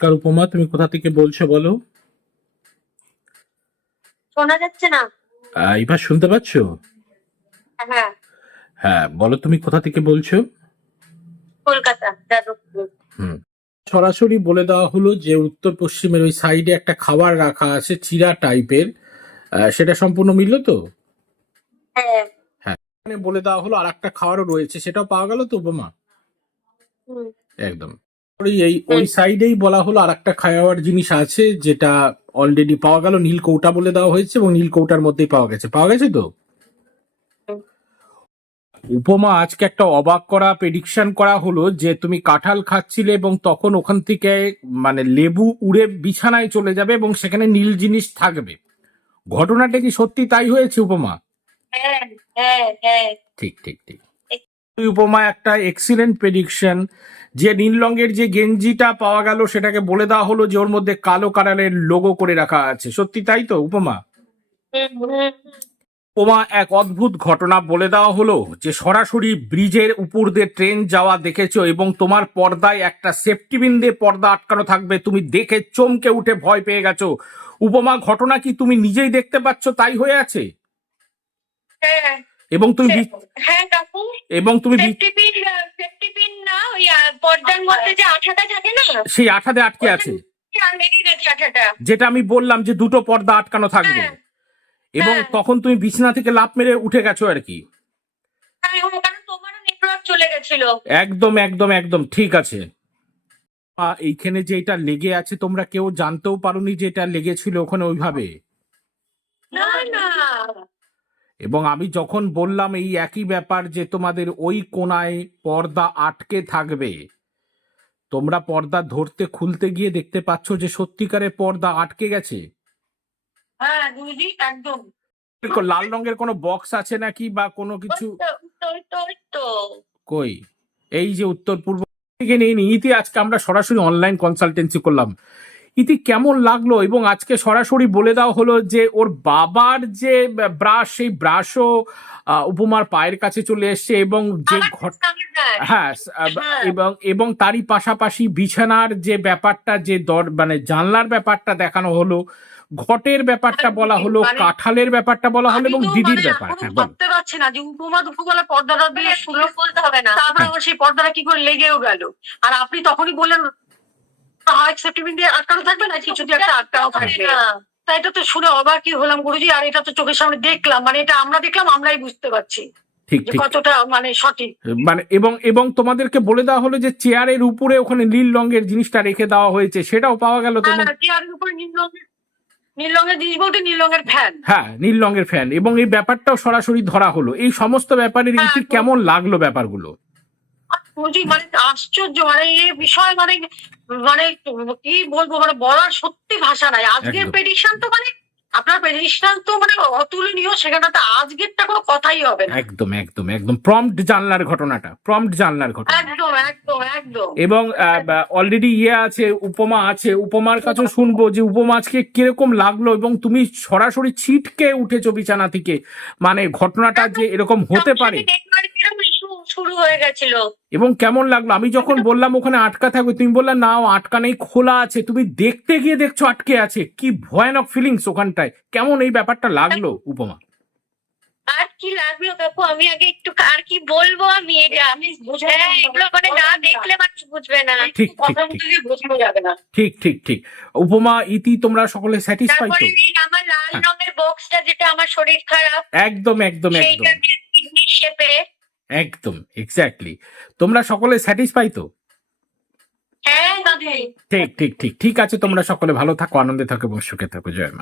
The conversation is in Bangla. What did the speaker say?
নমস্কার উপমা তুমি কোথা থেকে বলছো বলো? শোনা যাচ্ছে না। এবার শুনতে পাচ্ছো? হ্যাঁ। হ্যাঁ বলো তুমি কোথা থেকে বলছো? কলকাতা যাদবপুর। হুম। সরাসরি বলে দেওয়া হলো যে উত্তর পশ্চিমের ওই সাইডে একটা খাবার রাখা আছে চিরা টাইপের। সেটা সম্পূর্ণ মিলল তো? হ্যাঁ। এখানে বলে দেওয়া হলো আর একটা খাবারও রয়েছে সেটাও পাওয়া গেল তো উপমা? একদম। এই ওই সাইডেই বলা হলো আর একটা খাওয়ার জিনিস আছে যেটা অলরেডি পাওয়া গেল নীল কৌটা বলে দেওয়া হয়েছে এবং নীল কৌটার মধ্যেই পাওয়া গেছে। পাওয়া গেছে তো? উপমা আজকে একটা অবাক করা প্রেডিকশন করা হলো যে তুমি কাঁঠাল খাচ্ছিলে এবং তখন ওখান থেকে মানে লেবু উড়ে বিছানায় চলে যাবে এবং সেখানে নীল জিনিস থাকবে। ঘটনাটা কি সত্যি তাই হয়েছে উপমা? হ্যাঁ হ্যাঁ হ্যাঁ। ঠিক ঠিক ঠিক। উপমা একটা এক্সিলেন্ট প্রেডিকশন যে নীল রঙের যে গেঞ্জিটা পাওয়া গেল, সেটাকে বলে দেওয়া হলো যে ওর মধ্যে কালো কালারের লোগো করে রাখা আছে। সত্যি তাই তো, উপমা? উপমা এক অদ্ভুত ঘটনা বলে দেওয়া হলো, যে সরাসরি ব্রিজের উপর দিয়ে ট্রেন যাওয়া দেখেছ এবং তোমার পর্দায় একটা সেফটি বিন দিয়ে পর্দা আটকানো থাকবে। তুমি দেখে চমকে উঠে ভয় পেয়ে গেছো। উপমা, ঘটনা কি তুমি নিজেই দেখতে পাচ্ছ তাই হয়ে আছে? হ্যাঁ। এবং তুমি হ্যাঁ কাকু। এবং তুমি সেফটি পিন সেফটি পিন না ওই পর্দার মধ্যে যে আঠাটা থাকে না? সেই আঠাতে আটকে আছে। যেটা আমি বললাম যে দুটো পর্দা আটকানো থাকবে। হ্যাঁ। এবং হ্যাঁ। তখন তুমি বিছানা থেকে লাফ মেরে উঠে গেছো আর কি। হ্যাঁ একদম একদম একদম ঠিক আছে। এইখানে যে এটা লেগে আছে তোমরা কেউ জানতেও পারোনি যে এটা লেগেছিল ওখানে ওইভাবে। এবং আমি যখন বললাম এই একই ব্যাপার যে তোমাদের ওই কোনায় পর্দা আটকে থাকবে তোমরা পর্দা ধরতে খুলতে গিয়ে দেখতে পাচ্ছ যে সত্যিকারের পর্দা আটকে গেছে। হ্যাঁ লাল রঙের কোনো বক্স আছে নাকি বা কোনো কিছু। কই? এই যে উত্তর পূর্ব থেকে নিয়ে আজকে আমরা সরাসরি অনলাইন কনসালটেন্সি করলাম। ইতি কেমন লাগল এবং আজকে সরাসরি বলে দেওয়া হলো যে ওর বাবার যে ব্রাশ সেই ব্রাশও উপমার পায়ের কাছে চলে এসছে এবং যে হ্যাঁ হ্যাঁ। এবং এবং তারই পাশাপাশি বিছানার যে ব্যাপারটা যে দর মানে জানলার ব্যাপারটা দেখানো হলো ঘটের ব্যাপারটা বলা হলো মানে- কাঁঠালের ব্যাপারটা বলা হলো এবং দিদির মানে ব্যাপার হ্যাঁ বলো ভাবতে পারছি না যে উপমা দুপুরবেলা পর্দাটা দিয়ে শুনলো বলতে হবে না তারপরে হ্যাঁ। আবার সেই পর্দাটা কি করে লেগেও গেল আর আপনি তখনই বললেন হয় সেফটিপিন দিয়ে আটকানো থাকবে না কিছু দিয়ে একটা আটকানো থাকবে। তা এটা তো শুনে অবাকই হলাম গুরুজি আর এটা তো চোখের সামনে দেখলাম মানে এটা আমরা দেখলাম আমরাই বুঝতে পারছি ঠিক ঠিক। কতটা মানে সঠিক। মানে এবং এবং তোমাদেরকে বলে দেওয়া হলো যে চেয়ারের উপরে ওখানে নীল রঙের জিনিসটা রেখে দেওয়া হয়েছে সেটাও পাওয়া গেল তো চেয়ারের উপর নীল রঙের নীল রঙের জিনিস বলতে নীল রঙের ফ্যান হ্যাঁ নীল রঙের ফ্যান এবং এই ব্যাপারটাও সরাসরি ধরা হলো। এই সমস্ত ব্যাপারের হ্যাঁ, কেমন লাগল ব্যাপারগুলো? গুরুজি মানে আশ্চর্য মানে এই বিষয় মানে মানে কি বলব মানে বলার সত্যি ভাষা নাই। আজকের। প্রেডিকশন তো মানে আপনার প্রেডিকশন তো মানে অতুলনীয় সেখানে তো আজকেরটা কোনো কথাই হবে না। একদম একদম একদম। প্রম্পট জানলার ঘটনাটা প্রম্পট জানলার ঘটনা। একদম একদম একদম। এবং অলরেডি ইয়ে আছে উপমা আছে উপমার কাছে শুনব যে উপমা আজকে কীরকম লাগল এবং তুমি সরাসরি ছিটকে উঠেছো বিছানা থেকে। মানে ঘটনাটা যে এরকম হতে পারে। শুরু হয়ে গেছিল। এবং কেমন লাগল? আমি যখন বললাম ওখানে আটকা থাকবে তুমি বললে না ও আটকা নেই খোলা আছে। তুমি দেখতে গিয়ে দেখছ আটকে আছে। কি ভয়ানক ফিলিংস ওখানটায়। কেমন এই ব্যাপারটা লাগল উপমা? আর কি লাগল কাকু আমি আগে একটু আর কি বলব আমি এটা? আমি হ্যাঁ এগুলো মানে না দেখলে মানুষ বুঝবে না। ঠিক ঠিক বোঝানো যাবে না। ঠিক ঠিক ঠিক। উপমা ইতি তোমরা সকলে স্যাটিসফাই তো? এই আমার লাল হ্যাঁ। রঙের বক্সটা যেটা আমার শরীর খারাপ একদম একদম একদম। শেপে একদম এক্স্যাক্টলি তোমরা সকলে স্যাটিসফাই তো? হ্যাঁ ঠিক ঠিক ঠিক ঠিক আছে তোমরা সকলে ভালো থাকো আনন্দে থাকো এবং সুখে থাকো জয় মা।